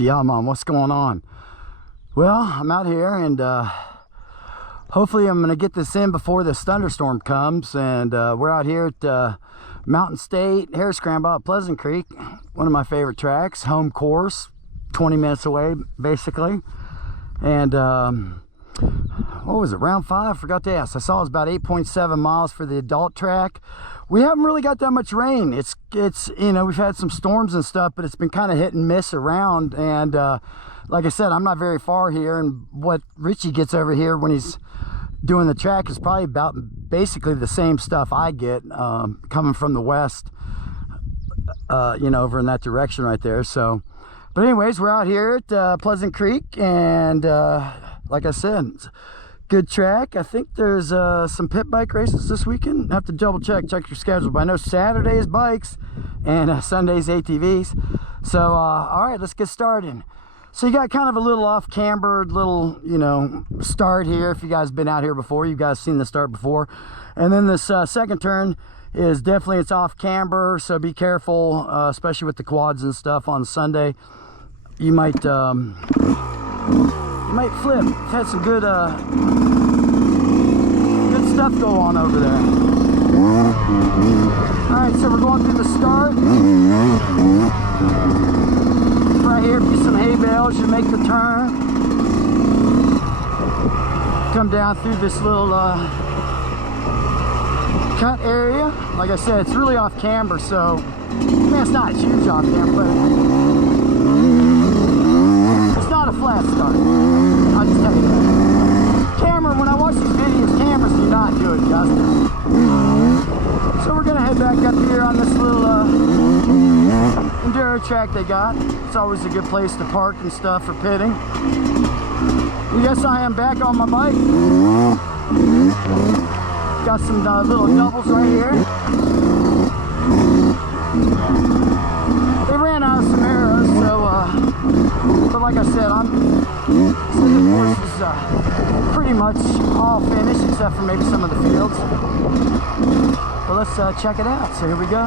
Yeah, Mom, what's going on? Well, I'm out here and hopefully I'm going to get this in before this thunderstorm comes. And we're out here at Mountain State Hare Scramble at Pleasant Creek, one of my favorite tracks, home course, 20 minutes away basically. And what was it, round 5? Forgot to ask. I saw it was about 8.7 miles for the adult track. We haven't really got that much rain. It's you know, we've had some storms and stuff, but it's been kind of hit and miss around. And like I said, I'm not very far here, and what Richie gets over here when he's doing the track is probably about basically the same stuff I get coming from the west, you know, over in that direction right there. So but anyways, we're out here at Pleasant Creek, and like I said, it's a good track. I think there's some pit bike races this weekend. I have to double check your schedule, but I know Saturday is bikes and Sunday's ATVs. So all right, let's get started. So you got kind of a little off cambered little, you know, start here. If you guys been out here before, you guys seen the start before. And then this second turn is definitely, it's off camber, so be careful, especially with the quads and stuff on Sunday. You might flip. We've had some good good stuff go on over there. Alright, so we're going through the start. Right here, be some hay bales, you make the turn. Come down through this little cut area. Like I said, it's really off camber, so I mean, it's not huge off camber, but it's not a flat start. I'll just tell you that. Camera, when I watch these videos, cameras do not do it justice. So we're gonna head back up here on this little enduro track they got. It's always a good place to park and stuff for pitting. Yes, I am back on my bike. Got some little doubles right here. They ran out of some arrows, so but like I said, so the course is pretty much all finished except for maybe some of the fields. But let's check it out. So here we go.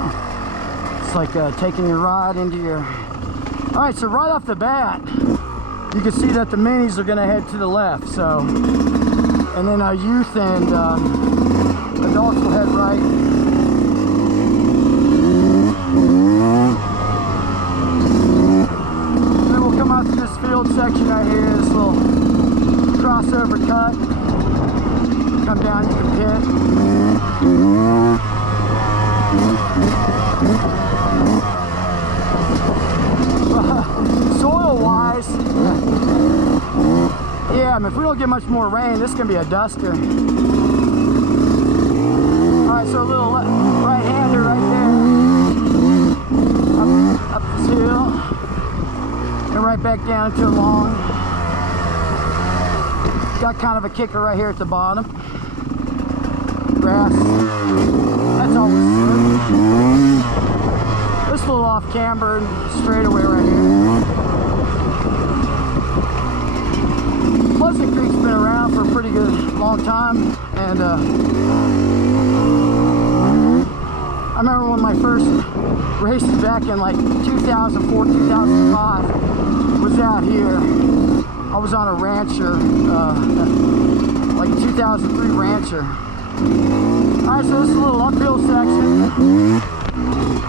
It's like taking your ride into your... All right, so right off the bat, you can see that the minis are going to head to the left. So, and then our youth and adults will head right. Out to this field section right here, this little crossover cut. Come down, you can pit. Soil wise, yeah, I mean, if we don't get much more rain, this is gonna be a duster. Alright, so a little right-hander right there. Up this hill. And right back down to a long. Got kind of a kicker right here at the bottom. Grass. That's always good. This little off camber and straightaway right here. Pleasant Creek's been around for a pretty good long time, and I remember when my first races back in like 2004, 2005 was out here. I was on a Rancher, like a 2003 Rancher. Alright, so this is a little uphill section.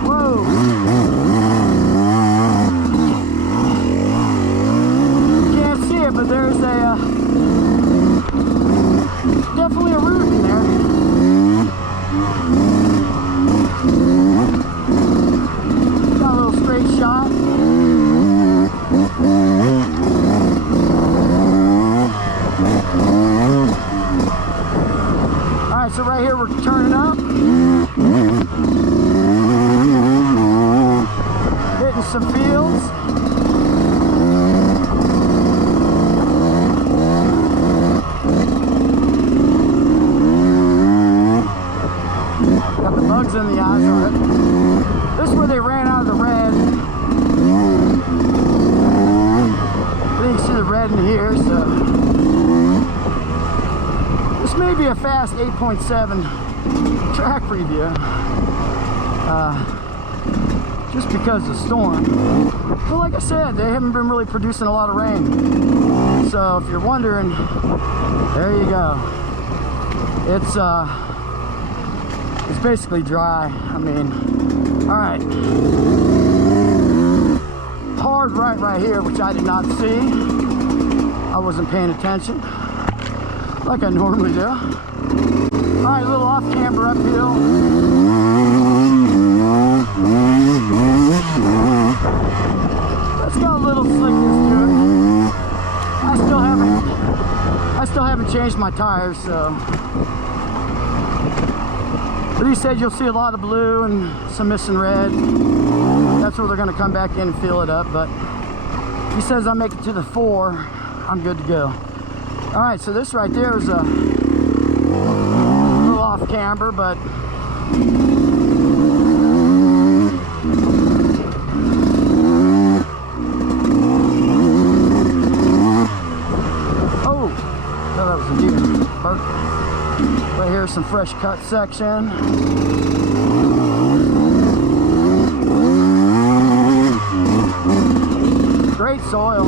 Whoa! You can't see it, but there's a definitely a root in there. Got a little straight shot. Alright, so right here we're turning up. Hitting some fields. Got the bugs in the eyes on it. This is where they ran out of the red. You can see the red in here, so this may be a fast 8.7 track preview. just because of the storm. But like I said, they haven't been really producing a lot of rain. So if you're wondering, there you go. It's basically dry. I mean, all right. Hard right here, which I did not see. I wasn't paying attention like I normally do. All right, a little off camber uphill. Let's got a little slickness to it. I still haven't changed my tires, so. But he said you'll see a lot of blue and some missing red. That's where they're going to come back in and fill it up. But he says I make it to the 4, I'm good to go. All right, so this right there is a little off camber, but oh, no, that was a deer. Right here's some fresh cut section. Great soil.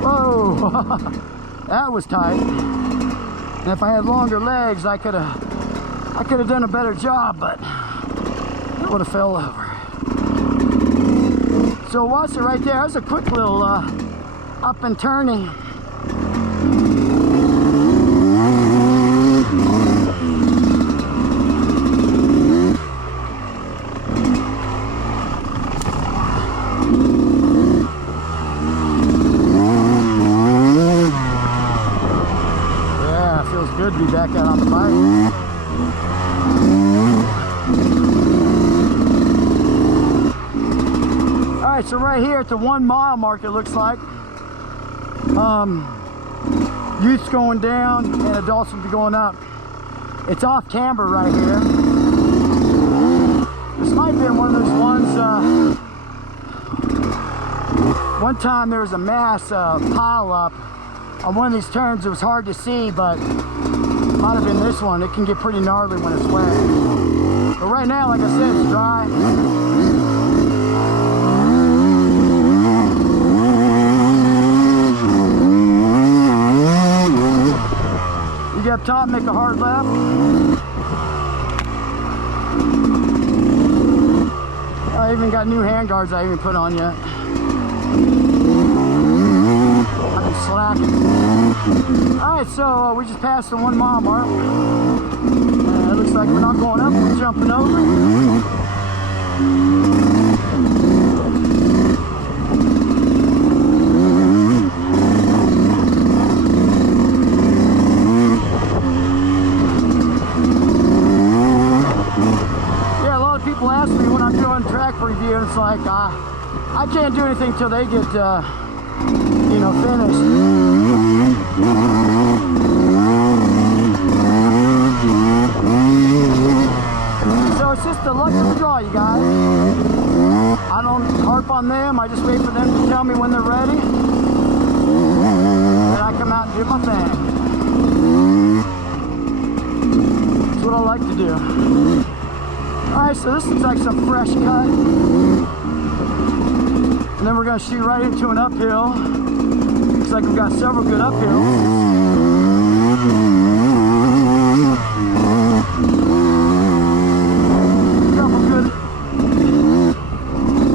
Whoa, that was tight. And if I had longer legs, I could have done a better job, but it would have fell over. So watch it right there. That's a quick little up and turning. Good to be back out on the bike. Alright, so right here at the 1 mile mark, it looks like youth's going down and adults will be going up. It's off camber right here. This might have been one of those ones, one time there was a mass pile up on one of these turns. It was hard to see, but might have been this one. It can get pretty gnarly when it's wet. But right now, like I said, it's dry. You get up top, make a hard left. I even got new handguards I haven't put on yet. Slacking. Alright, so we just passed the 1 mile mark. It looks like we're not going up, we're jumping over. Yeah, a lot of people ask me when I'm doing track review, and it's like, I can't do anything till they get you know, finished. So it's just the luck of the draw, you guys. I don't harp on them, I just wait for them to tell me when they're ready. And I come out and do my thing. That's what I like to do. Alright, so this looks like some fresh cut. And then we're going to shoot right into an uphill. Looks like we've got several good uphills.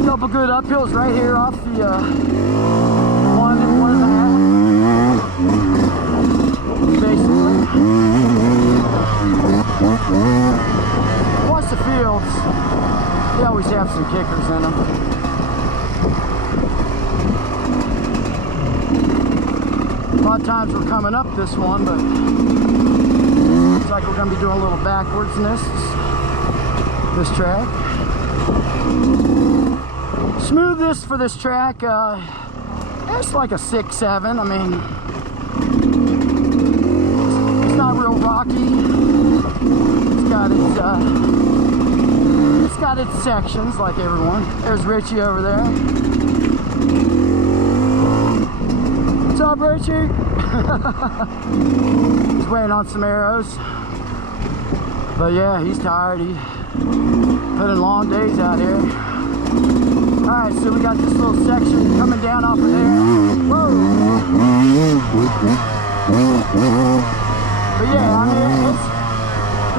Couple good uphills right here off the 1 and 1.5. Basically. Watch the fields. They always have some kickers in them. A lot of times we're coming up this one, but looks like we're going to be doing a little backwards in this track. Smoothness for this track, it's like a 6-7. I mean, it's not real rocky. It's got its sections like everyone. There's Richie over there. What's up, Richie? He's weighing on some arrows. But yeah, he's tired. He put in long days out here. Alright, so we got this little section coming down off of there. Whoa! But yeah, I mean,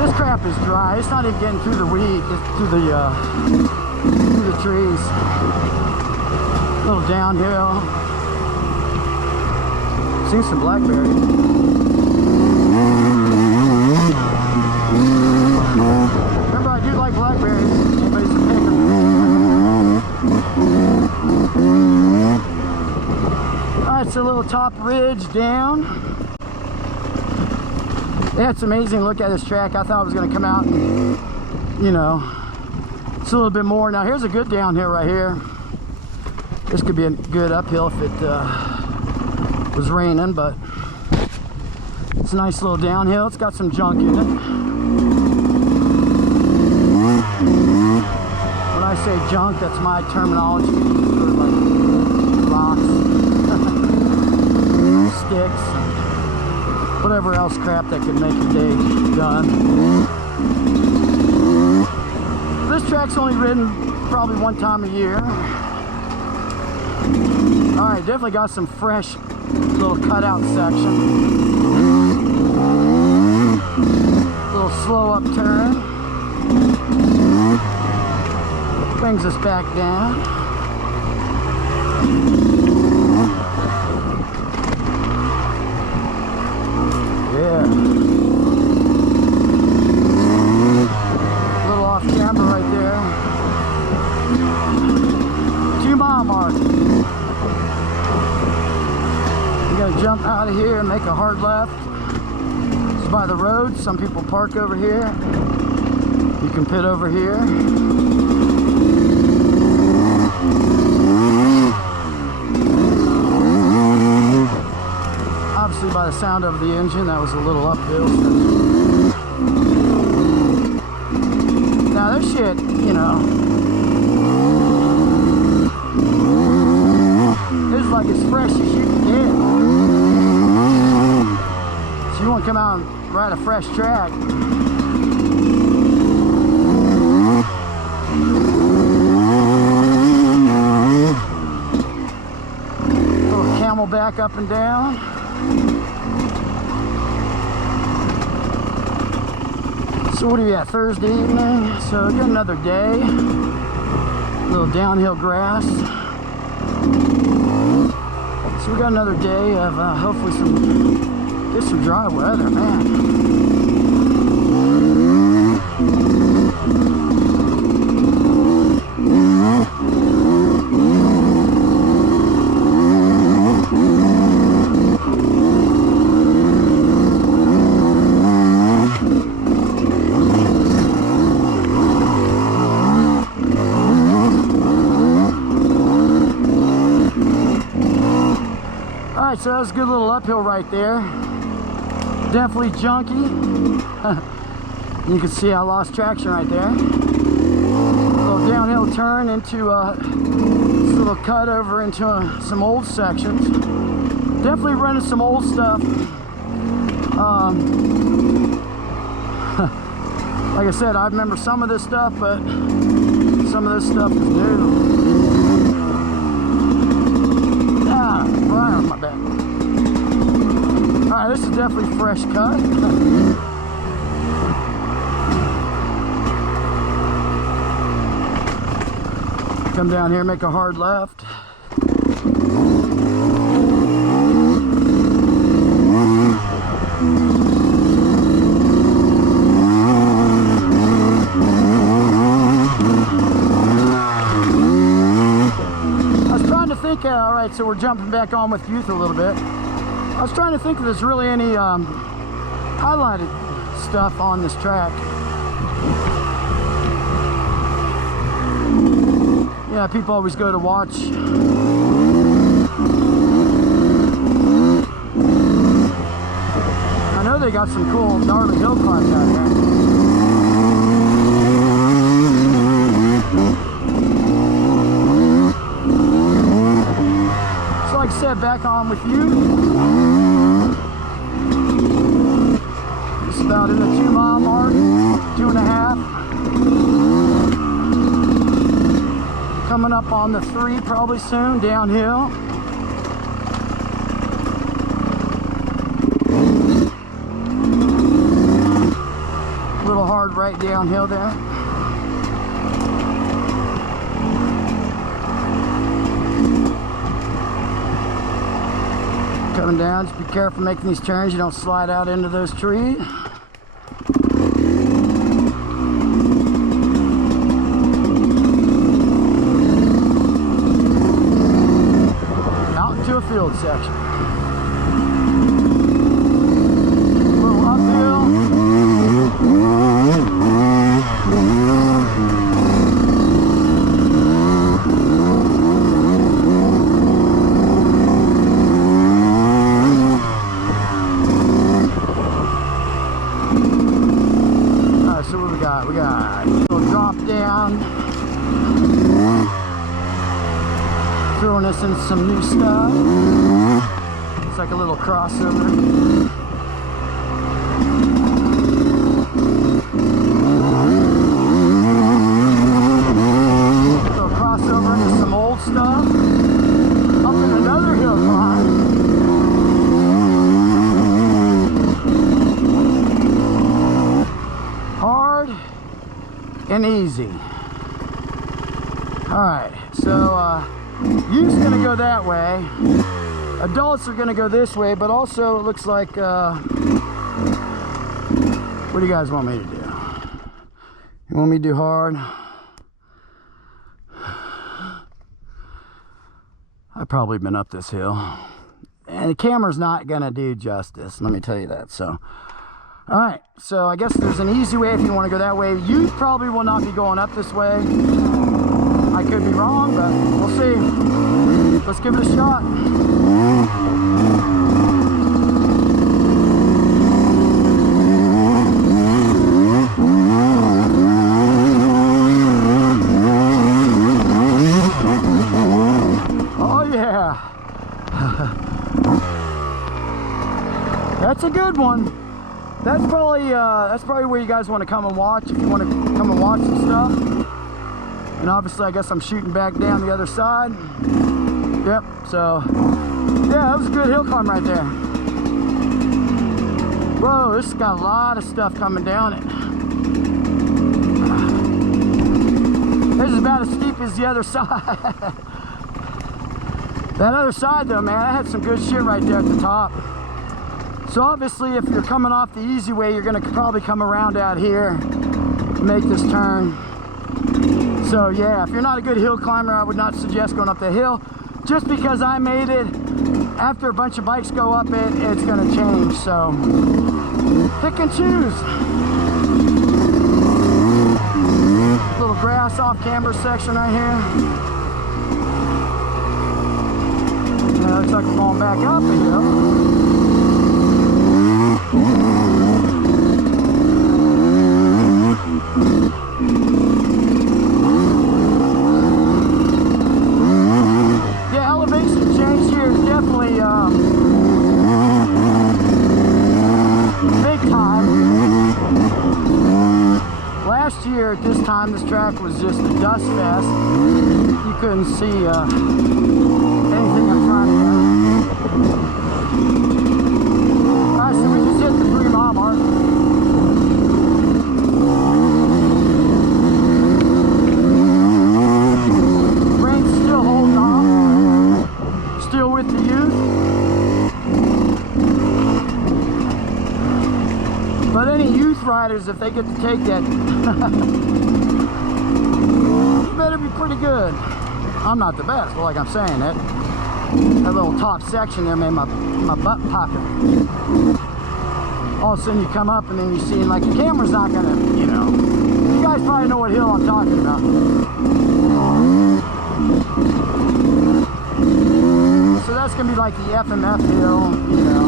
this crap is dry. It's not even getting through the weed, it's through the trees. A little downhill. Seen some blackberries. Remember, I do like blackberries. Anybody's a picker. Alright, it's a little top ridge down. Yeah, it's amazing to look at this track. I thought it was going to come out and, you know, it's a little bit more. Now, here's a good downhill right here. This could be a good uphill if it was raining, but it's a nice little downhill. It's got some junk in it. When I say junk, that's my terminology. Sort of like rocks, sticks, whatever else crap that could make your day done. This track's only ridden probably one time a year. Alright, definitely got some fresh little cutout section. Little slow up turn. Brings us back down. Yeah. A little off camber right there. 2 mile mark. We're gonna jump out of here and make a hard left. It's by the road. Some people park over here. You can pit over here. Obviously, by the sound of the engine, that was a little uphill. Now, this shit, you know, this is like as fresh as you can get. So you want to come out and ride a fresh track. Little camelback up and down. So what are we at, Thursday evening? So we got another day. A little downhill grass. So we got another day of hopefully get some dry weather, man. So that was a good little uphill right there. Definitely junky. You can see I lost traction right there. A little downhill turn into this little cut over into some old sections. Definitely running some old stuff. Like I said, I remember some of this stuff, but some of this stuff is new. Right on my back. Alright, this is definitely fresh cut. Come down here, make a hard left. Alright, so we're jumping back on with youth a little bit. I was trying to think if there's really any highlighted stuff on this track. Yeah, people always go to watch. I know they got some cool gnarly hill climbs out here. Like I said, back on with you. up on the 3 probably soon, downhill. A little hard right downhill there. Coming down, just be careful making these turns, you don't slide out into those trees. Out into a field section. A little uphill. We got a little drop down, throwing us in some new stuff. It's like a little crossover. Little crossover into some old stuff. Up in another hill climb. And easy. Alright, so youth's gonna go that way. Adults are gonna go this way, but also it looks like what do you guys want me to do? You want me to do hard? I've probably been up this hill. And the camera's not gonna do justice, let me tell you that. So alright, so I guess there's an easy way if you want to go that way. You probably will not be going up this way. I could be wrong, but we'll see. Let's give it a shot. Oh yeah. That's a good one. That's probably where you guys want to come and watch if you want to come and watch some stuff. And obviously I guess I'm shooting back down the other side. Yep, so yeah, that was a good hill climb right there. Whoa, this has got a lot of stuff coming down it. This is about as steep as the other side. That other side though, man, I had some good shit right there at the top. So obviously if you're coming off the easy way, you're gonna probably come around out here and make this turn. So yeah, if you're not a good hill climber, I would not suggest going up the hill. Just because I made it, after a bunch of bikes go up it, it's gonna change. So pick and choose. Little grass off camber section right here. Yeah, looks like we're going back up the hill. Yeah, elevation change here is definitely big time. Last year at this time, this track was just a dust fest. You couldn't see anything in front of you. Alright, so we just hit the 3-mile mark. Rain's still holding on. Still with the youth. But any youth riders, if they get to take that, you better be pretty good. I'm not the best, but like I'm saying, that little top section there made my butt pop. All of a sudden you come up and then you see, like, the camera's not gonna, you know, you guys probably know what hill I'm talking about. So that's gonna be like the FMF hill, you know.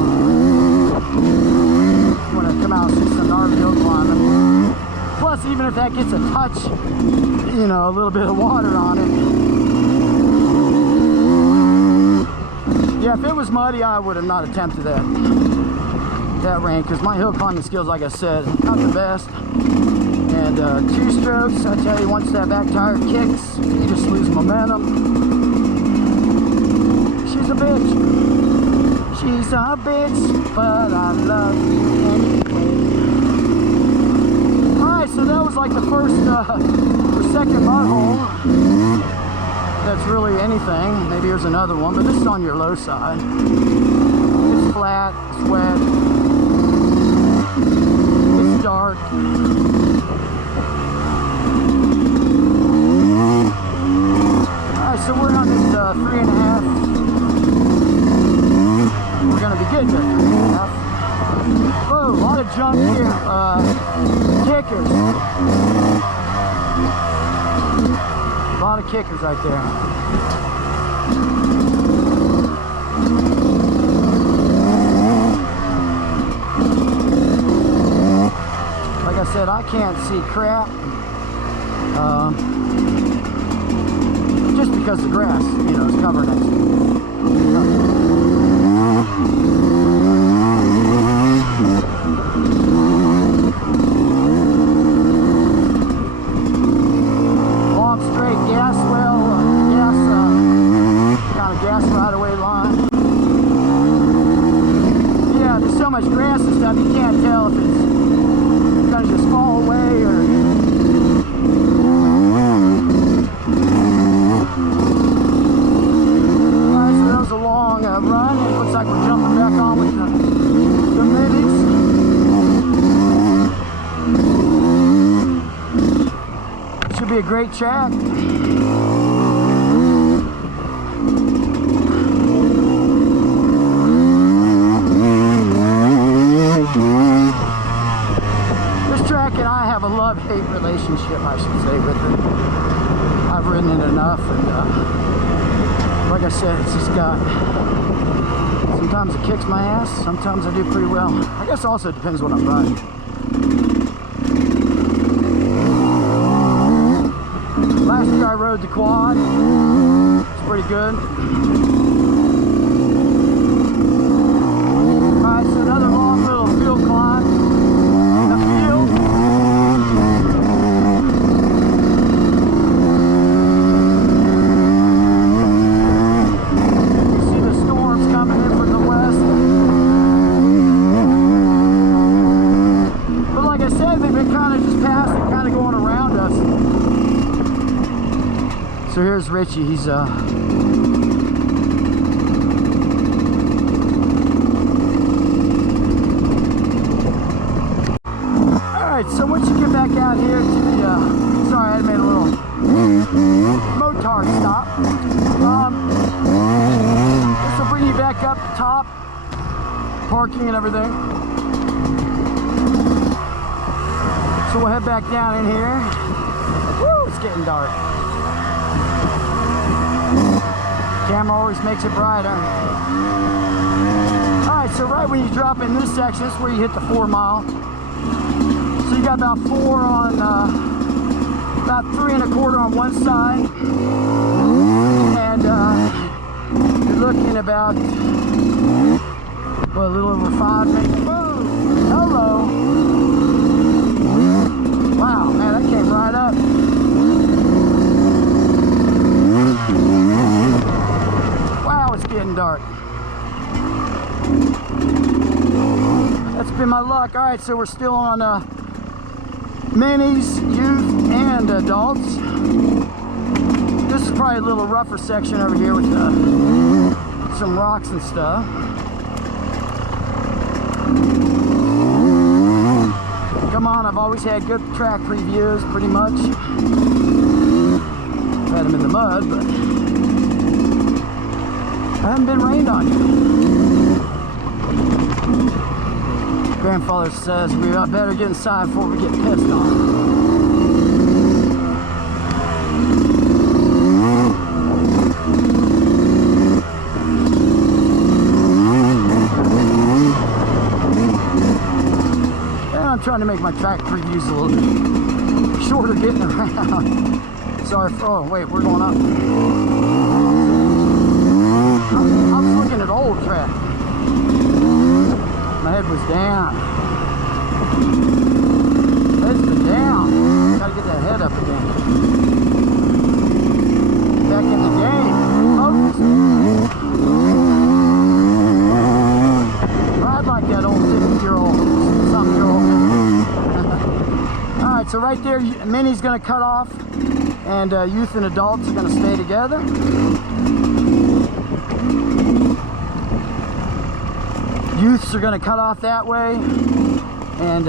You wanna come out and see some gnarly hill climbing. Plus, even if that gets a touch, you know, a little bit of water on it. Yeah, if it was muddy, I would have not attempted that rain, because my hill climbing skills, like I said, not the best. And And 2 strokes, I tell you, once that back tire kicks, you just lose momentum. She's a bitch. She's a bitch, but I love you anyway. Alright, so that was like the first or second mud hole. That's really anything. Maybe there's another one, but this is on your low side. It's flat, it's wet, it's dark. Alright, so we're on this 3.5. We're going to be getting to 3.5. Whoa, a lot of junk here. Kickers. A lot of kickers right there. Like I said, I can't see crap. Just because the grass, you know, is covering it. Long straight gas well, kind of gas right away line. Yeah, there's so much grass and stuff, you can't tell if it's gonna just fall away or. Alright, so that was a long run. It looks like we're jumping back on with the minis. Should be a great track. This track and I have a love-hate relationship, I should say, with it. I've ridden it enough, and like I said, it's just got, sometimes it kicks my ass, sometimes I do pretty well. I guess also it depends what I'm riding. Last year I rode the quad. It's pretty good. Alright, so another long little field climb. The field. You see the storms coming in from the west. But like I said, they've been kind of just passing, kind of going around us. So here's Richie, he's Alright, so once you get back out here to the sorry, I made a little motard stop. This will bring you back up top, parking and everything. So we'll head back down in here. Woo, it's getting dark. Camera always makes it brighter. Alright, so right when you drop in this section, this is where you hit the 4 mile. So you got about 4 on, about 3 1/4 on one side. And you're looking about, well, a little over 5 maybe. Whoa! Hello! Wow, man, that came right up. Wow, it's getting dark. That's been my luck. Alright, so we're still on minis, youth, and adults. This is probably a little rougher section over here with some rocks and stuff. Come on, I've always had good track previews, pretty much. I've had them in the mud, but I haven't been rained on yet. Grandfather says we better get inside before we get pissed on. I'm trying to make my track previews a little bit shorter getting around. Sorry for, oh wait, we're going up. I was looking at old track. My head was down. Head's been down. right there, Mini's going to cut off, and youth and adults are going to stay together. Youths are going to cut off that way, and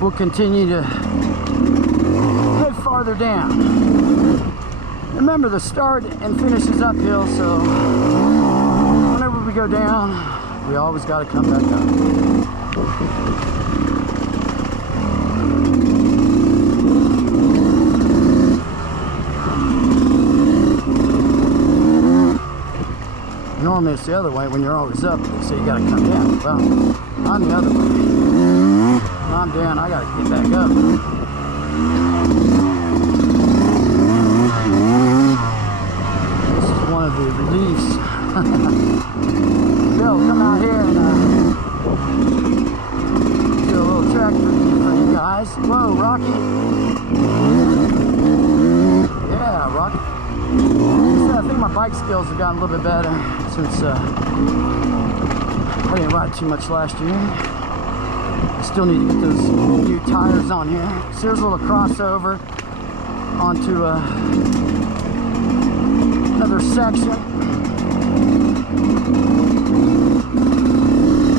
we'll continue to head farther down. Remember, the start and finish is uphill, so whenever we go down, we always got to come back up. Normally it's the other way. When you're always up, they say you gotta come down. Well, I'm the other way. When I'm down, I gotta get back up. This is one of the reliefs. Bill, come out here and do a little track for you guys. Whoa, Rocky. Yeah, Rocky. I think my bike skills have gotten a little bit better since I didn't ride too much last year. I still need to get those new tires on here. So here's a little crossover onto another section.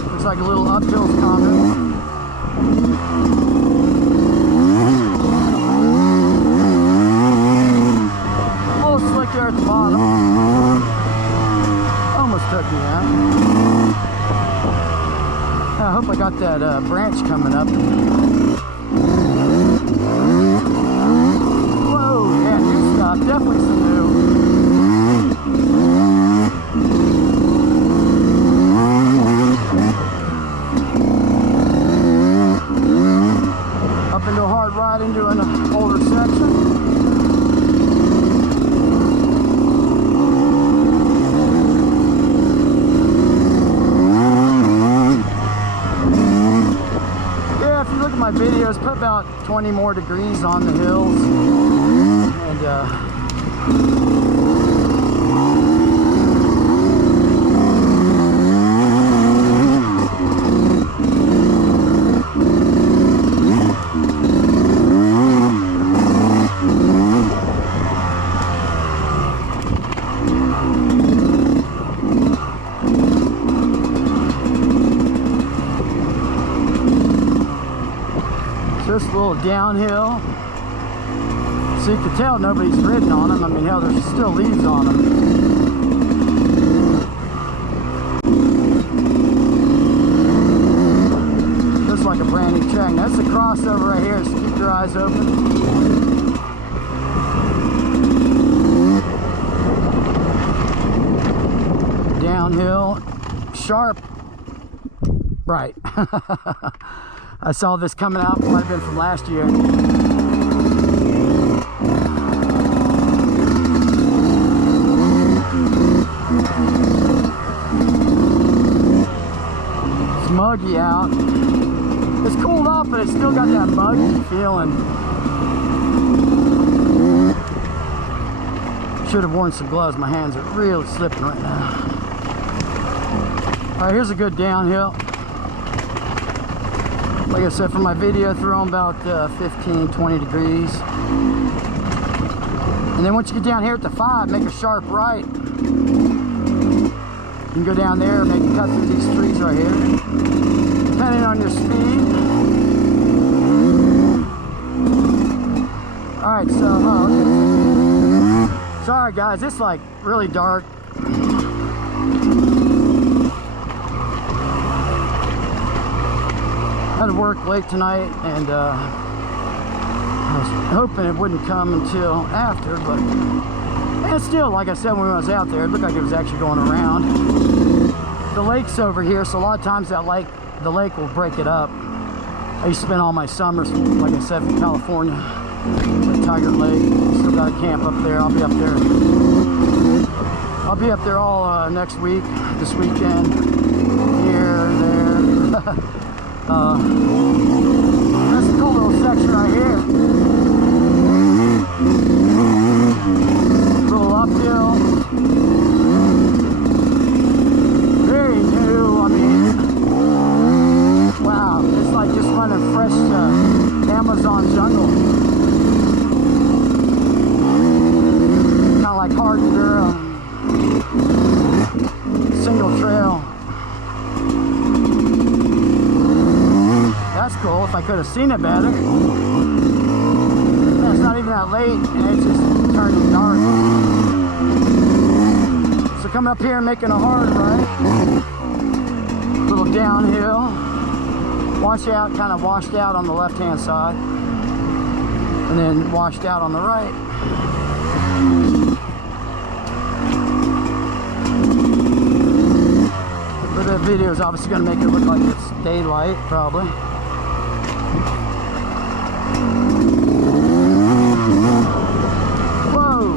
Looks like a little uphill coming. There at the bottom. Almost took me out. I hope I got that branch coming up. Whoa, yeah, new stuff. Definitely some new. Up into a hard ride into an older section. My videos put about 20 more degrees on the hills, and just a little downhill. So you can tell nobody's ridden on them. I mean, hell, there's still leaves on them. Looks like a brand new track. That's the crossover right here, so keep your eyes open. Downhill, sharp, right. I saw this coming out, might have been from last year. It's muggy out. It's cooled off, but it's still got that muggy feeling. Should have worn some gloves. My hands are really slipping right now. All right, here's a good downhill. Like I said, for my video, throw them about 15, 20 degrees. And then once you get down here at the 5, make a sharp right. You can go down there and make a cut through these trees right here. Depending on your speed. Alright, so, sorry guys, it's like really dark. I had to work late tonight, and I was hoping it wouldn't come until after, but and still, like I said, when I was out there, it looked like it was actually going around. The lake's over here, so a lot of times the lake will break it up. I used to spend all my summers, like I said, from California, at Tiger Lake. Still got a camp up there. I'll be up there. I'll be up there all next week, this weekend, here, there. That's a cool little section right here. A little uphill. Very new. I mean, wow, it's like just running fresh Amazon jungle. jungle. Kind of like hard enduro. Single trail. That's cool. If I could have seen it better. It's not even that late, and it's just turning dark. So coming up here and making a hard right. Little downhill. Washout, kind of washed out on the left-hand side, and then washed out on the right. But the video is obviously going to make it look like it's daylight, probably. Whoa!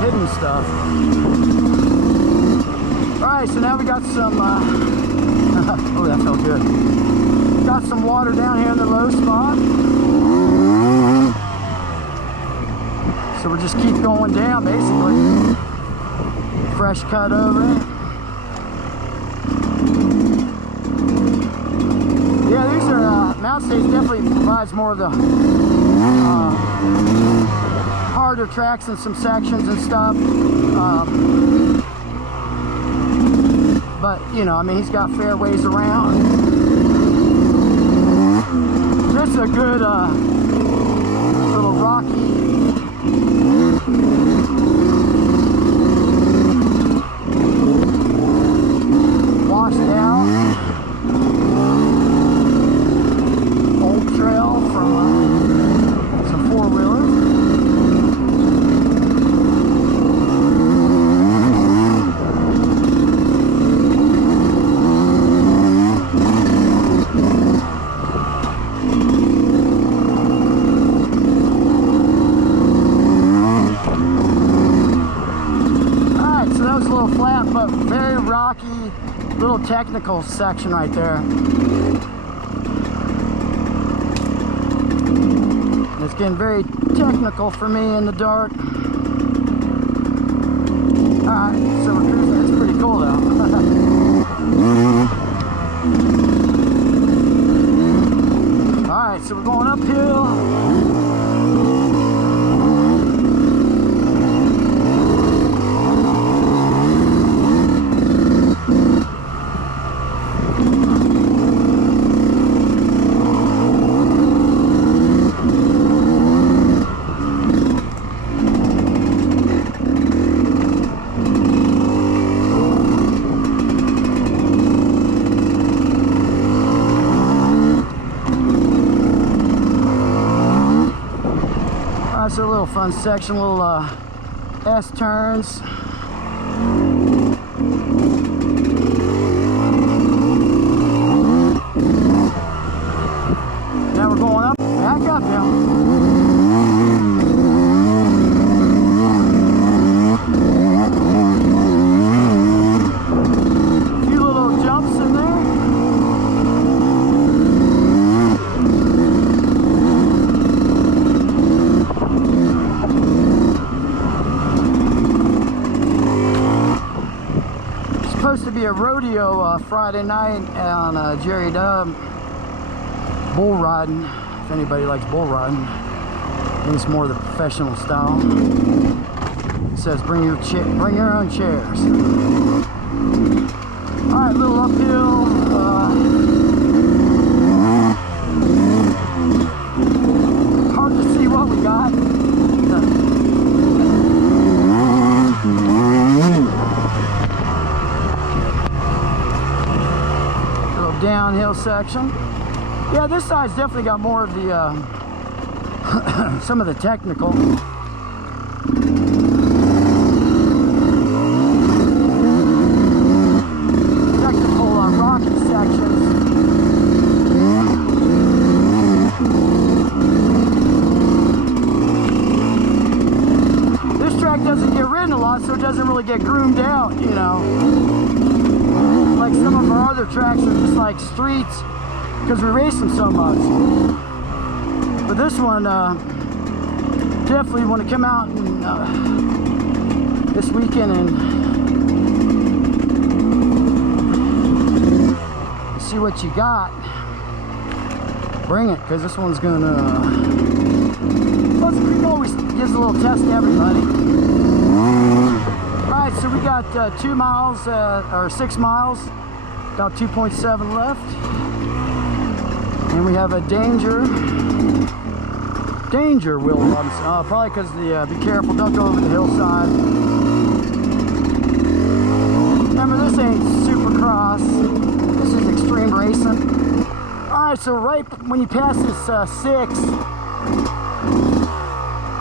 Hidden stuff. Alright, so now we got some, oh, that felt good. Got some water down here in the low spot. So we'll just keep going down, basically. Fresh cut over it. Yeah, these are, Mountain State definitely provides more of the harder tracks in some sections and stuff. But, you know, I mean, he's got fairways around. Just a good little rocky washed out old trail from some four-wheelers. But very rocky, little technical section right there. And it's getting very technical for me in the dark. Alright, so we're cruising. It's pretty cool though. Alright, so we're going uphill. That's a little fun section, little S turns. Now we're going up, back up now. A few little jumps in there. Supposed to be a rodeo Friday night on Jerry Dub. Bull riding, if anybody likes bull riding. I think it's more the professional style. It says bring your own chairs. All right, little uphill. Hard to see what we got. Little downhill section. Yeah, this side's definitely got more of the, some of the technical. Rocky sections. This track doesn't get ridden a lot, so it doesn't really get groomed out, you know. Like some of our other tracks are just like streets, because we race them so much. But this one, definitely want to come out and this weekend and see what you got. bring it, because this one's gonna... Pleasant Creek always gives a little test to everybody. Alright, so we got 2 miles, or 6 miles, about 2.7 left. And we have a danger wheel bumps. Probably because the, be careful, don't go over the hillside. Remember, this ain't Supercross, this is extreme racing. Alright, so right when you pass this 6,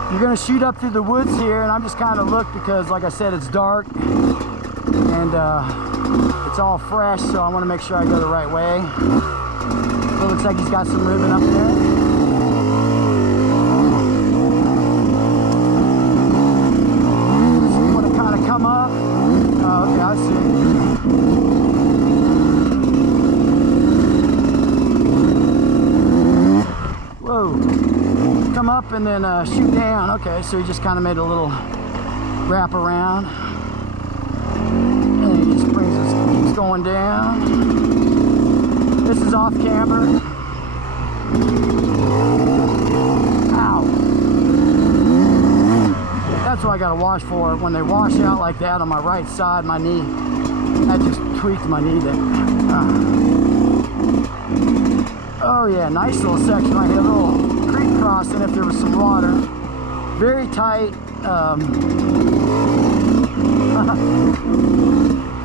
you're going to shoot up through the woods here, and I'm just kind of look because, like I said, it's dark and it's all fresh, so I want to make sure I go the right way. So it looks like he's got some movement up there. So you want to kind of come up. Oh, okay, I see. Whoa. Come up and then shoot down. Okay, so he just kind of made a little wrap around. And he just brings us, keeps going down. This is off camber. Ow. That's what I got to wash for. When they wash out like that on my right side, my knee, that just tweaked my knee there. Oh yeah, nice little section right here. A little creek crossing if there was some water. Very tight.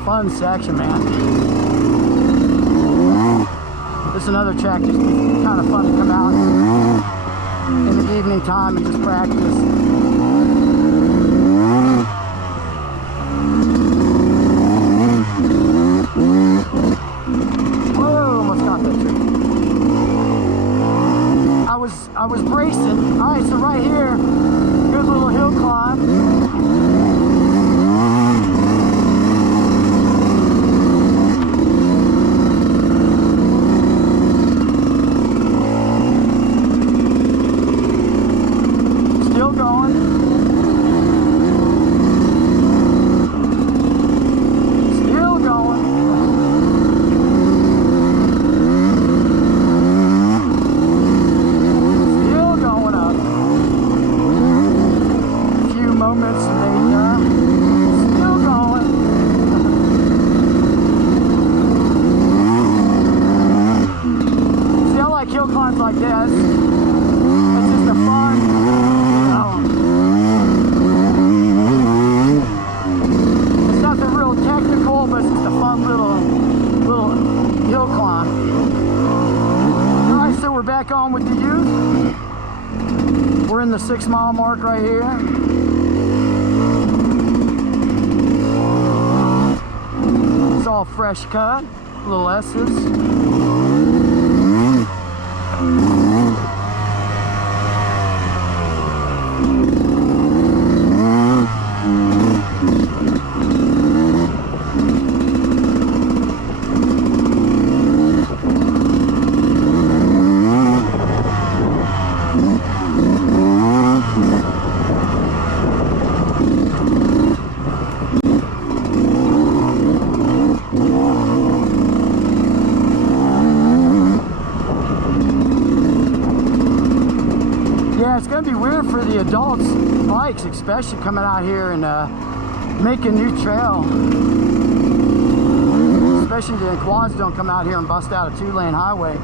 Fun section, man. This is another track, just kind of fun to come out in the evening time and just practice. Whoa, almost got that tree. I was bracing. Alright, so right here, here's a little hill climb. Still going. Still going. Moments later, still going. See, I like hill climbs like this. It's just a fun, it's nothing real technical, but it's just a fun little hill climb. Alright, so we're back on with the youth. We're in the 6 mile mark right here. It's all fresh cut, little S's. It's going to be weird for the adults' bikes, especially coming out here and making new trail. Especially the quads don't come out here and bust out a 2-lane highway,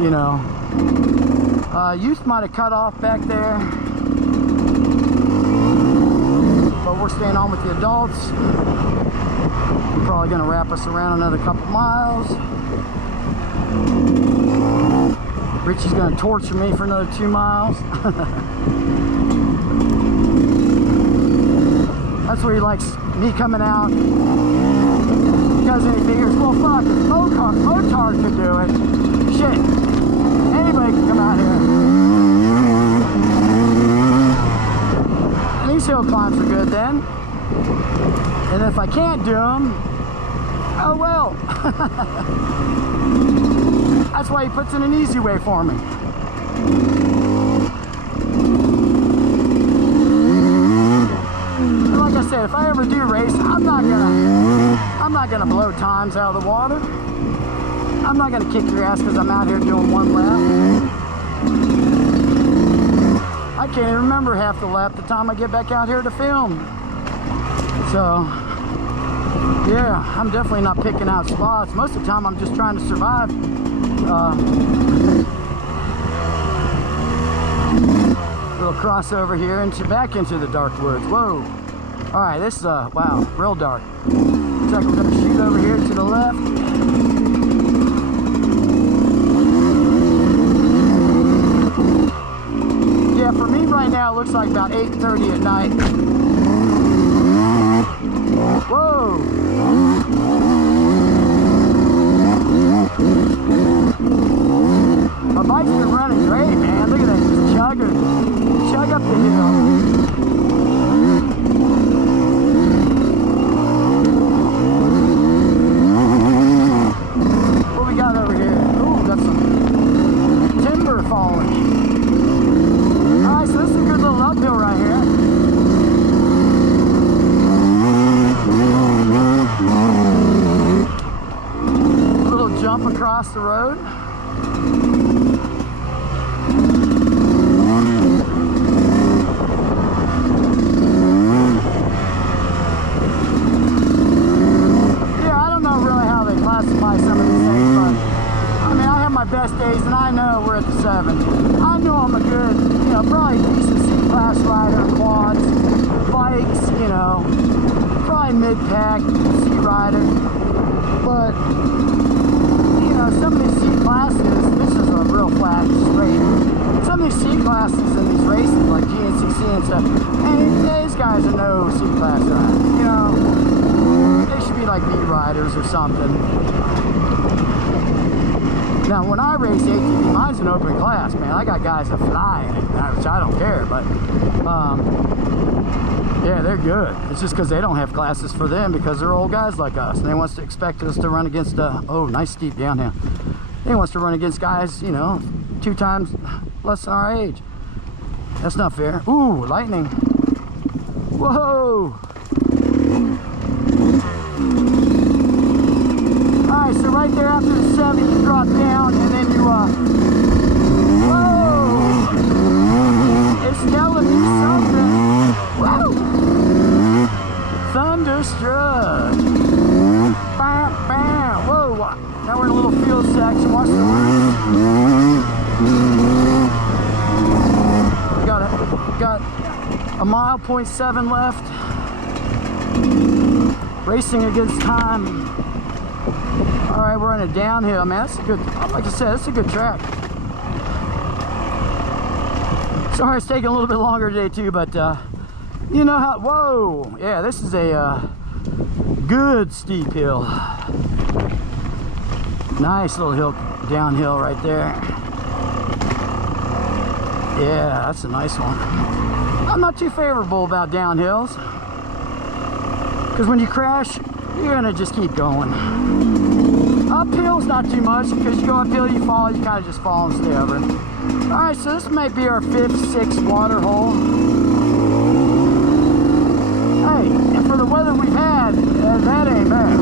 you know. Youth might have cut off back there, but we're staying on with the adults. Probably going to wrap us around another couple miles. Richie's going to torture me for another 2 miles. That's where he likes me coming out. Because he figures, well, fuck, if Motard could do it, shit, anybody can come out here. And these hill climbs are good then. And if I can't do them, oh well. That's why he puts in an easy way for me. And like I said, if I ever do race, I'm not gonna blow times out of the water. I'm not gonna kick your ass because I'm out here doing one lap. I can't even remember half the lap the time I get back out here to film. So, yeah, I'm definitely not picking out spots. Most of the time I'm just trying to survive. Little crossover here into back into the dark woods. Whoa. All right, this is wow, real dark. Looks like we're gonna shoot over here to the left. Yeah, for me right now it looks like about 8:30 at night. Whoa. My bike's been running great, man. Look at that, just chugging. Chug up the hill. What we got over here? Ooh, got some timber falling. Alright, so this is a good little uphill right here. A little jump across the road. Classify some of these things, but I mean, I have my best days and I know we're at the 7. I know I'm a good, you know, probably decent C-class rider, quads, bikes, you know, probably mid-pack, C rider, but, you know, some of these C-classes, this is a real flat, straight, some of these C-classes in these races, like GNCC and stuff, and these guys are no C-class riders, you know. They should be like B riders or something. Now, when I race ATV, mine's an open class, man. I got guys that fly in it, which I don't care, but yeah, they're good. It's just because they don't have classes for them because they're old guys like us, and they want to expect us to run against oh, nice steep downhill. They want us to run against guys, you know, 2 times less than our age. That's not fair. Ooh, lightning. Whoa. Alright, so right there after the 7 you drop down and then you whoa! It's telling me something. Whoa! Thunderstruck. Bam, bam. Whoa! Now we're in a little field section. Watch the road. Got a mile, 0.7 left. Racing against time. All right, we're on a downhill, man. That's a good, like I said, that's a good track. Sorry it's taking a little bit longer today too, but you know how, whoa, yeah, this is a good steep hill. Nice little hill, downhill right there. Yeah, that's a nice one. I'm not too favorable about downhills, because when you crash, you're gonna just keep going. Uphill's not too much, because you go uphill, you fall, you kind of just fall and stay over. Alright, so this might be our 5th, 6th water hole. Hey, and for the weather we've had, that ain't bad.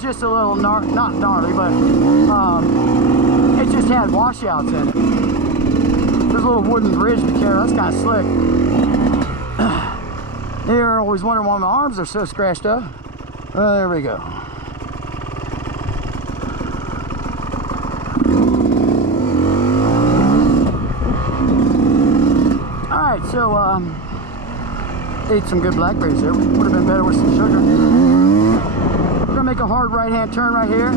Just a little not gnarly, but it just had washouts in it. There's a little wooden bridge to carry. That's kind of slick. You're always wondering why my arms are so scratched up. Well, there we go. All right, so ate some good blackberries there. Would have been better with some sugar. We're gonna make a hard right-hand turn right here.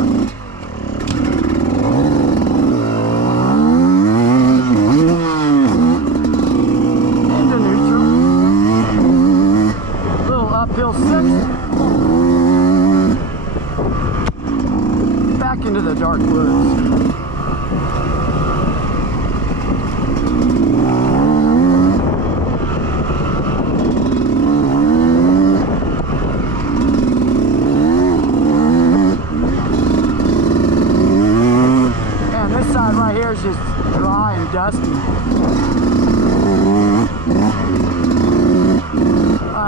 Into neutral. Little uphill section. Back into the dark woods. Just dry and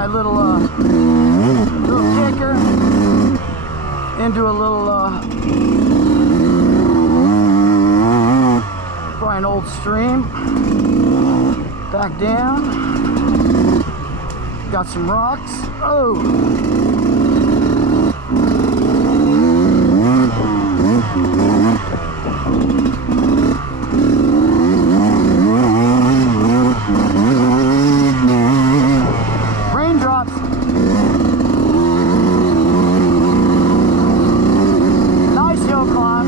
my little kicker into a little probably an old stream. Back down. Got some rocks. Oh. Raindrops. Nice hill climb.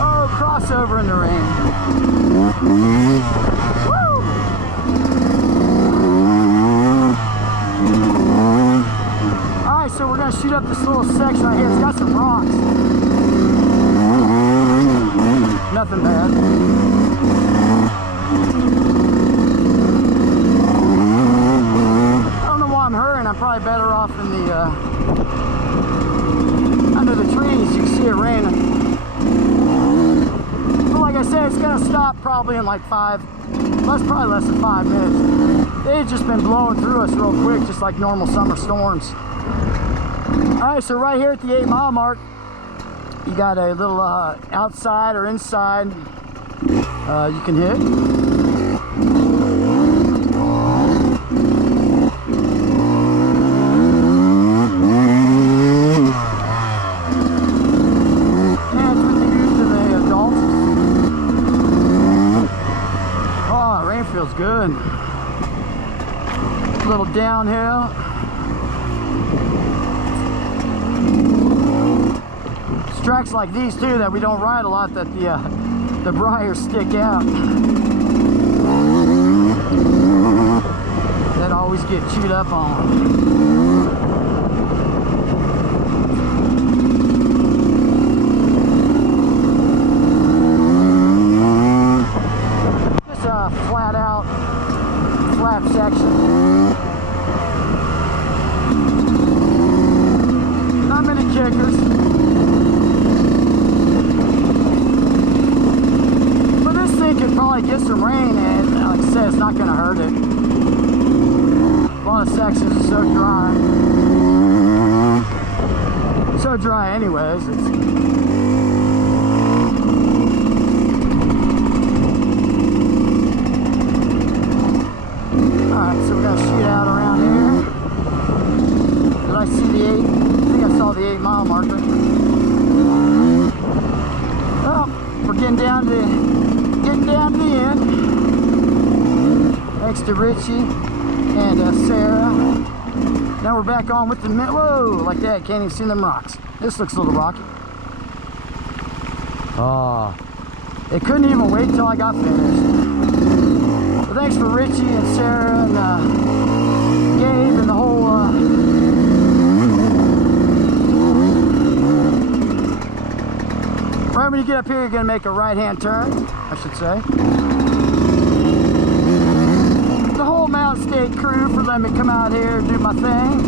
Oh, crossover in the rain. Woo! Alright, so we're going to shoot up this little section right here. It's got some rocks. Nothing bad. I don't know why I'm hurrying. I'm probably better off in the under the trees. You can see it raining. But like I said, it's going to stop probably in like that's probably less than 5 minutes. They've just been blowing through us real quick, just like normal summer storms. Alright, so right here at the 8 mile mark, you got a little outside or inside you can hit. And with the use of the adults. Oh, rain feels good. A little downhill. Tracks like these too that we don't ride a lot, that the briars stick out, that always get chewed up on. Just a flat section. Not many kickers. Could probably get some rain, and like I said, it's not going to hurt it. A lot of sections are so dry. So dry anyways. Alright, so we're going to shoot out around here. Did I see the 8? I think I saw the 8 mile marker. Well, we're getting down to the end. Thanks to Richie and Sarah. Now we're back on with the whoa, like that. Can't even see them rocks. This looks a little rocky. Oh, it couldn't even wait till I got finished. But thanks for Richie and Sarah and Gabe and the whole right when you get up here, you're going to make a right-hand turn, I should say. The whole Mountain State crew for letting me come out here and do my thing.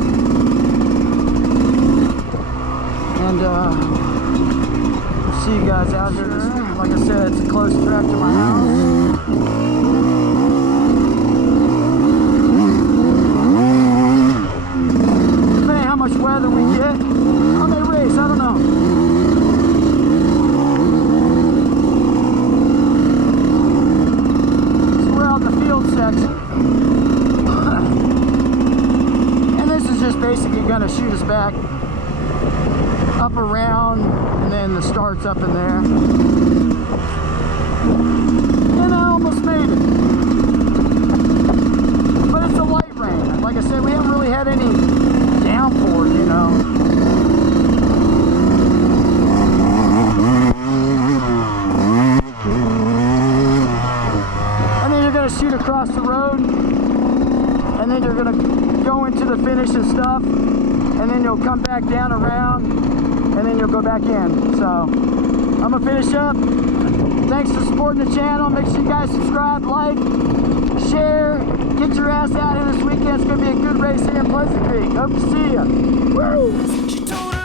And see you guys out here. Like I said, it's a close track to my house. Depending on how much weather we get, I may race, I don't know. Section. And this is just basically going to shoot us back up around, and then the start's up in there. And I almost made it. But it's a light rain. Like I said, we haven't really had any downpour, you know. Shoot across the road, and then you're going to go into the finish and stuff, and then you'll come back down around, and then you'll go back in. So I'm gonna finish up. Thanks for supporting the channel. Make sure you guys subscribe, like, share, get your ass out here this weekend. It's gonna be a good race here in Pleasant Creek. Hope to see you. Woo!